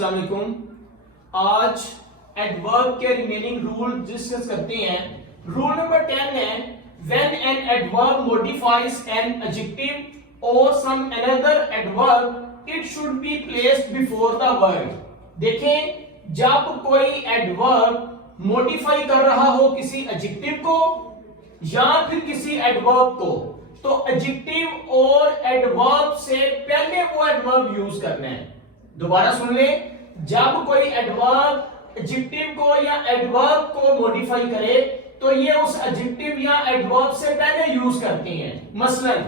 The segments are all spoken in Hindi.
अस्सलाम वालेकुम। आज एडवर्ब के रिमेनिंग रूल डिस्कस करते हैं। रूल नंबर 10 है when an adverb modifies an adjective और some another adverb it should be placed before the word. देखें, जब कोई एडवर्ब मॉडिफाई कर रहा हो किसी एडजेक्टिव को या फिर किसी एडवर्ब को, तो एडजेक्टिव और एडवर्ब से पहले वो एडवर्ब यूज करना है। दोबारा सुन ले, जब कोई एडवर्ब एडजेक्टिव को या एडवर्ब को मॉडिफाई करे तो ये उस एडजेक्टिव या एडवर्ब से पहले यूज करते हैं। मसलन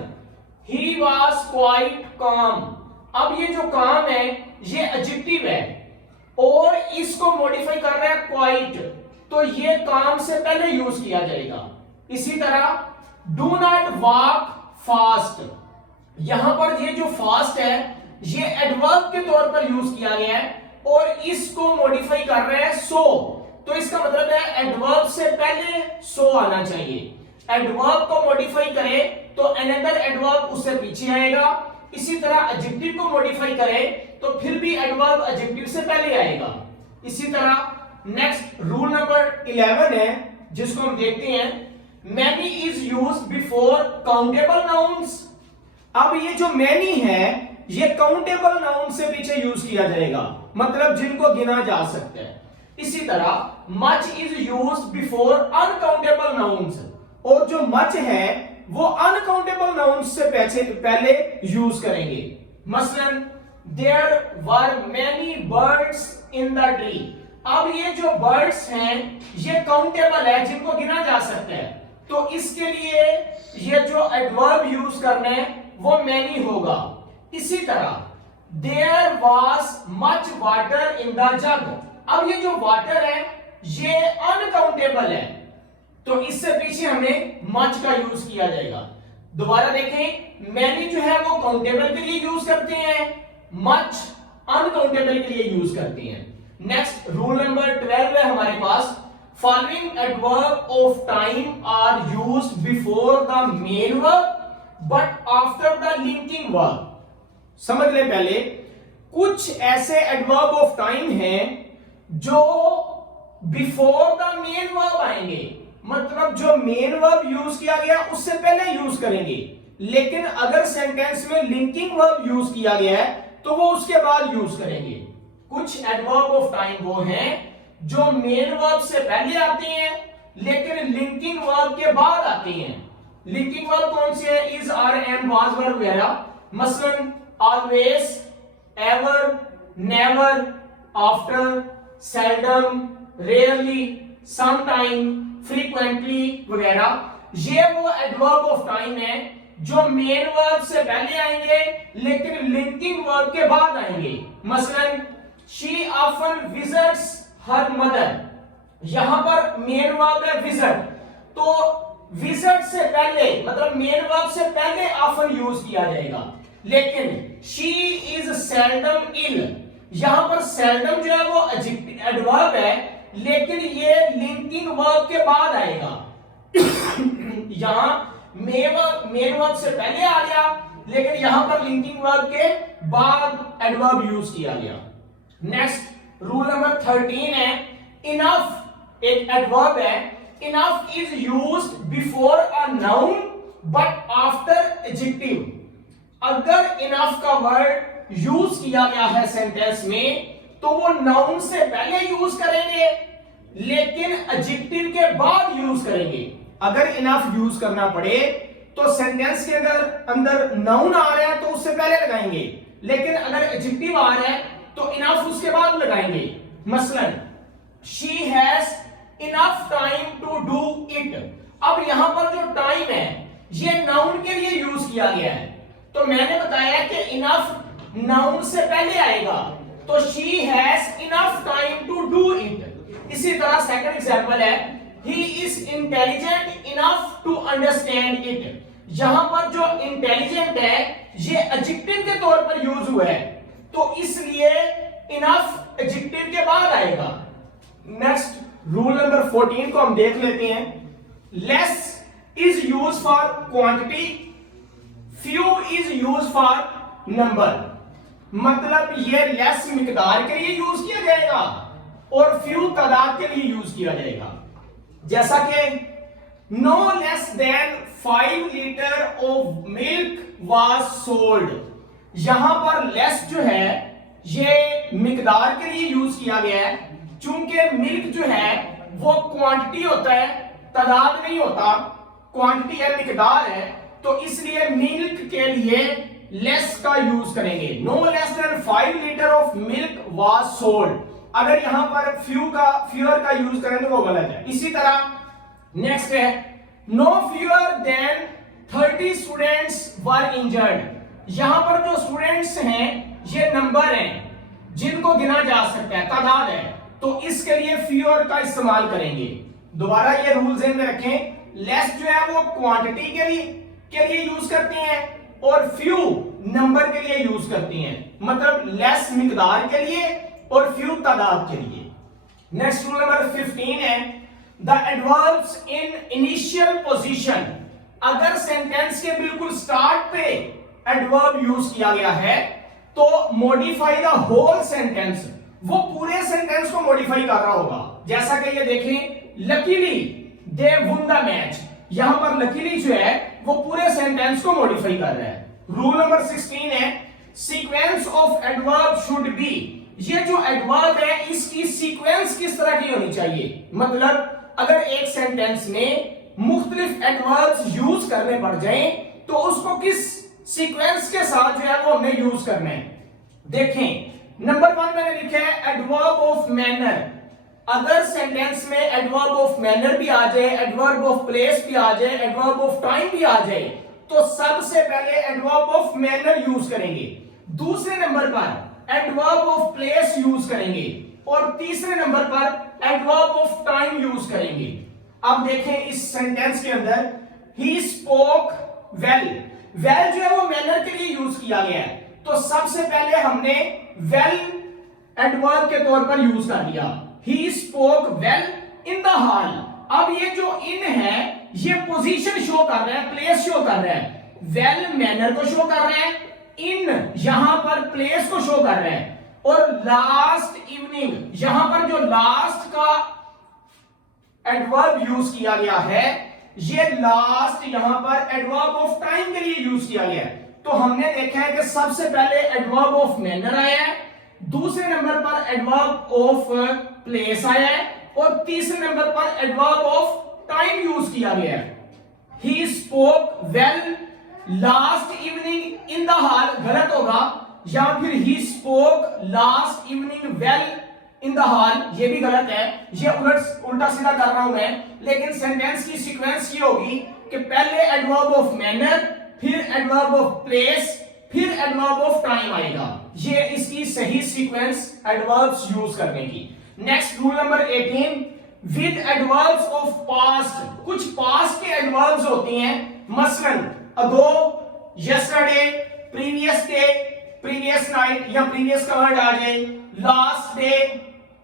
ही वाज क्वाइट काम। अब ये जो काम है ये एडजेक्टिव है और इसको मॉडिफाई कर रहा है क्वाइट, तो ये काम से पहले यूज किया जाएगा। इसी तरह डू नॉट वॉक फास्ट, यहां पर ये जो फास्ट है ये एडवर्ब के तौर पर यूज किया गया है और इसको मॉडिफाई कर रहे हैं सो, तो इसका मतलब है एडवर्ब से पहले सो आना चाहिए। एडवर्ब को मॉडिफाई करे तो अनदर एडवर्ब उससे पीछे आएगा। इसी तरह एडजेक्टिव को मॉडिफाई करे तो फिर भी एडवर्ब एडजेक्टिव से पहले आएगा। इसी तरह नेक्स्ट रूल नंबर 11 है जिसको हम देखते हैं। Many is used before countable nouns. अब ये जो मैनी है ये काउंटेबल नाउन से पीछे यूज किया जाएगा, मतलब जिनको गिना जा सकता है। इसी तरह much is used before uncountable nouns, और जो मच है वो अनकाउंटेबल नाउन्स से पहले यूज करेंगे। मसलन there were many birds in the tree. अब ये जो बर्ड्स हैं ये काउंटेबल है, जिनको गिना जा सकता है, तो इसके लिए ये जो एडवर्ब यूज करना है वो मैनी होगा। इसी तरह there was much water in the jug. अब ये जो वाटर है ये अनकाउंटेबल है, तो इससे पीछे हमें मच का यूज किया जाएगा। दोबारा देखें, मैनी जो है वो काउंटेबल के लिए यूज करते हैं, मच अनकाउंटेबल के लिए यूज करते हैं। नेक्स्ट रूल नंबर 12 है हमारे पास। Following adverb of time are used before the main verb but after the linking verb. समझ ले, पहले कुछ ऐसे एडवर्ब ऑफ टाइम हैं जो बिफोर द मेन वर्ब आएंगे, मतलब जो मेन वर्ब यूज किया गया उससे पहले यूज करेंगे। लेकिन अगर सेंटेंस में लिंकिंग वर्ब यूज किया गया है तो वो उसके बाद यूज करेंगे। कुछ एडवर्ब ऑफ टाइम वो हैं जो मेन वर्ब से पहले आते हैं लेकिन लिंकिंग वर्ब के बाद आते हैं। लिंकिंग वर्ब कौन से है? Is, are, am, was verb वगैरह। मसलन always, ever, never, after, seldom, rarely, sometime, frequently वगैरह। ये वो एडवर्ब ऑफ टाइम है जो मेन वर्ब से पहले आएंगे लेकिन लिंकिंग वर्ब के बाद आएंगे। मसलन she often visits her mother. यहां पर मेन वर्ब है विजिट, तो विजिट से पहले मतलब मेन वर्ब से पहले ऑफन यूज किया जाएगा। लेकिन शी इज सेल्डम इल, यहां पर सेल्डम जो है वो एडवर्ब है लेकिन ये लिंकिंग वर्ब के बाद आएगा। यहां मेन वर्ब से पहले आ गया लेकिन यहां पर लिंकिंग वर्ब के बाद एडवर्ब यूज किया गया। नेक्स्ट रूल नंबर 13 है इनफ। एक एडवर्ब है, enough is used before a noun but after adjective. अगर इनफ का वर्ड यूज किया गया है सेंटेंस में तो वो नाउन से पहले यूज करेंगे लेकिन एडजेक्टिव के बाद यूज करेंगे। अगर इनफ यूज करना पड़े तो सेंटेंस के अंदर नाउन आ रहा है तो उससे पहले लगाएंगे, लेकिन अगर एडजेक्टिव आ रहा है तो इनफ उसके बाद लगाएंगे। मसलन she has enough time to do it. अब यहां पर जो टाइम है ये नाउन के लिए यूज किया गया है, तो मैंने बताया कि इनफ नाउन से पहले आएगा, तो she has enough time to do it. इसी तरह सेकंड एग्जांपल है he is intelligent enough to understand it. यहां पर जो इंटेलिजेंट है ये एडजेक्टिव के तौर पर यूज हुआ है, तो इसलिए इनफ एडजेक्टिव के बाद आएगा। नेक्स्ट रूल नंबर 14 को हम देख लेते हैं। Less is use for quantity, few is used for number। मतलब ये लेस मिकदार के लिए यूज किया जाएगा और फ्यू तादाद के लिए यूज किया जाएगा। जैसा कि no less than 5 litre of milk was sold, यहां पर लेस जो है ये मिकदार के लिए यूज किया गया है, चूंकि मिल्क जो है वो क्वांटिटी होता है, तादाद नहीं होता, क्वांटिटी है, मिकदार है, तो इसलिए मिल्क के लिए लेस का यूज करेंगे। No less than 5 litre of milk was sold, अगर यहां पर फ्यूअर का यूज करें तो वो गलत है। इसी तरह नेक्स्ट है no fewer than 30 students were injured, यहां पर जो स्टूडेंट्स हैं ये नंबर हैं जिनको गिना जा सकता है, तादाद है, तो इसके लिए फ्यूअर का इस्तेमाल करेंगे। दोबारा ये रूल ध्यान में रखें, लेस जो है वो क्वांटिटी के लिए यूज करते हैं और फ्यू नंबर के लिए यूज करती हैं, मतलब लेस मिकदार के लिए और फ्यू तादाद के लिए। नेक्स्ट रूल नंबर 15 है the adverbs in initial position, अगर सेंटेंस के बिल्कुल स्टार्ट पे एडवर्ब यूज किया गया है तो मॉडिफाई द होल सेंटेंस, वो पूरे सेंटेंस को मॉडिफाई कर रहा होगा। जैसा कि ये देखें लकीली दे वुन द मैच, यहां पर लकीली जो है वो पूरे सेंटेंस को मॉडिफाई कर रहा है। रूल नंबर 16 है sequence of adverb should be, ये जो एडवर्ब है इसकी सीक्वेंस किस तरह की होनी चाहिए, मतलब अगर एक सेंटेंस में मुख्तलिफ एडवर्ब्स यूज करने पड़ जाएं तो उसको किस सीक्वेंस के साथ जो है वो हमें यूज करना है। देखें नंबर 1 मैंने लिखा है एडवर्ब ऑफ मैनर, अगर सेंटेंस में एडवर्ब ऑफ मैनर भी आ जाए, एडवर्ब ऑफ प्लेस भी आ जाए, एडवर्ब ऑफ टाइम भी आ जाए, तो सबसे पहले एडवर्ब ऑफ मैनर यूज करेंगे, दूसरे नंबर पर एडवर्ब ऑफ प्लेस यूज करेंगे और तीसरे नंबर पर एडवर्ब ऑफ टाइम यूज करेंगे। अब देखें इस सेंटेंस के अंदर ही स्पोक वेल, वेल जो है वो मैनर के लिए यूज किया गया है, तो सबसे पहले हमने वेल एडवर्ब के तौर पर यूज कर लिया। He spoke well in the hall, अब ये जो इन है ये पोजीशन शो कर रहा है, प्लेस शो कर रहा है, वेल मैनर को शो कर रहा है, इन यहां पर प्लेस को शो कर रहा है, और लास्ट इवनिंग यहां पर जो लास्ट का एडवर्ब यूज किया गया है ये लास्ट यहां पर एडवर्ब ऑफ टाइम के लिए यूज किया गया है। तो हमने देखा है कि सबसे पहले एडवर्ब ऑफ मैनर आया है, दूसरे नंबर पर एडवर्ब ऑफ प्लेस आया है और तीसरे नंबर पर एडवर्ब ऑफ टाइम यूज किया गया है। He spoke well last evening in the hall गलत होगा, या फिर he spoke last evening well in the hall ये भी गलत है, ये उल्टा सीधा कर रहा हूं मैं, लेकिन सेंटेंस की सीक्वेंस ये होगी कि पहले एडवर्ब ऑफ मैनर, फिर एडवर्ब ऑफ प्लेस, फिर एडवर्ब ऑफ टाइम आएगा, ये इसकी सही सीक्वेंस एडवर्ब्स यूज करने की। Next rule number 18 with adverbs of past, कुछ पास्ट के एडवर्ब्स होती हैं, मसलन ago, yesterday, previous day, previous night या प्रीवियस का वर्ड आ जाए, last day,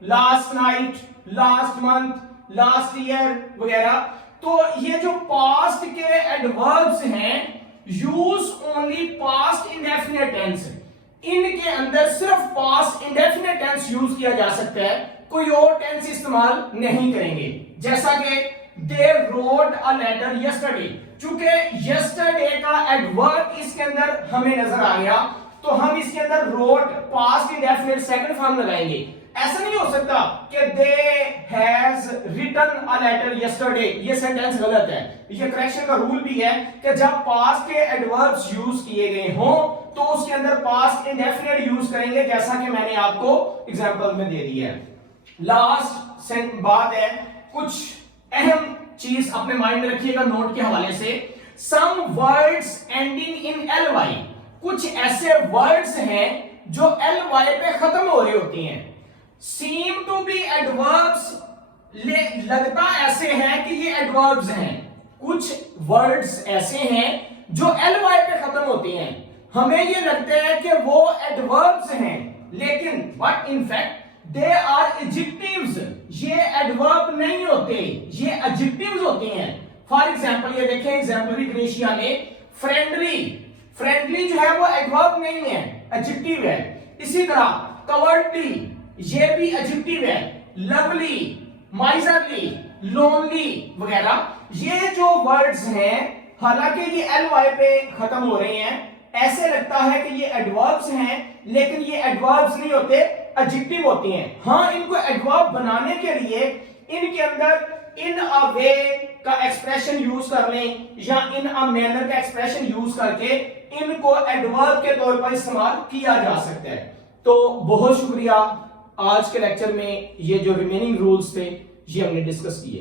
last night, last month, last year वगैरह। तो ये जो पास्ट के एडवर्ब्स हैं use only past indefinite tense, इनके अंदर सिर्फ पास्ट इंडेफिनिट टेंस यूज किया जा सकता है, कोई और टेंस इस्तेमाल नहीं करेंगे। जैसा कि they wrote a letter yesterday, चूंकि यस्टरडे का एडवर्ब इसके अंदर हमें नजर आ गया तो हम इसके अंदर wrote past indefinite second form लगाएंगे। ऐसा नहीं हो सकता कि they has written a letter yesterday, ये सेंटेंस गलत है। ये करेक्शन का रूल भी है कि जब पास्ट के एडवर्ब्स यूज किए गए हों तो उसके अंदर पास्ट इंडेफिनिट यूज करेंगे, जैसा कि मैंने आपको एग्जांपल में दे दिया है। लास्ट बात है, कुछ अहम चीज अपने माइंड में रखिएगा नोट के हवाले से। Some words ending in ly, कुछ ऐसे वर्ड्स हैं जो ly पे खत्म हो रही होती हैं। सीम टू बी एडवर्ब्स, लगता ऐसे है कि ये एडवर्ब्स हैं, कुछ वर्ड्स ऐसे हैं जो ly पे खत्म होती हैं, हमें ये लगता है कि वो एडवर्ब्स हैं, लेकिन but in fact they are adjectives, ये एडवर्ब नहीं होते, ये एडजेक्टिव्स होते हैं। फॉर एग्जांपल ये देखें एग्जांपलरी ग्रेशिया में फ्रेंडली, फ्रेंडली जो है वो एडवर्ब नहीं है, एडजेक्टिव है। इसी तरह कवर्डली, ये भी एडजेक्टिव है, लवली, माइजरली, लोनली वगैरह। ये जो वर्ड्स हैं, हालांकि ये ly पे खत्म हो रहे हैं, ऐसे लगता है कि ये एडवर्ब्स हैं, लेकिन ये एडवर्ब्स नहीं होते, एडजेक्टिव होती हैं। हाँ, इनको एडवर्ब बनाने के लिए इनके अंदर इन अ वे का एक्सप्रेशन यूज कर लें या इन अ मैनर का एक्सप्रेशन यूज करके इनको एडवर्ब के तौर पर इस्तेमाल किया जा सकता है। तो बहुत शुक्रिया, आज के लेक्चर में ये जो रिमेनिंग रूल्स थे ये हमने डिस्कस किए।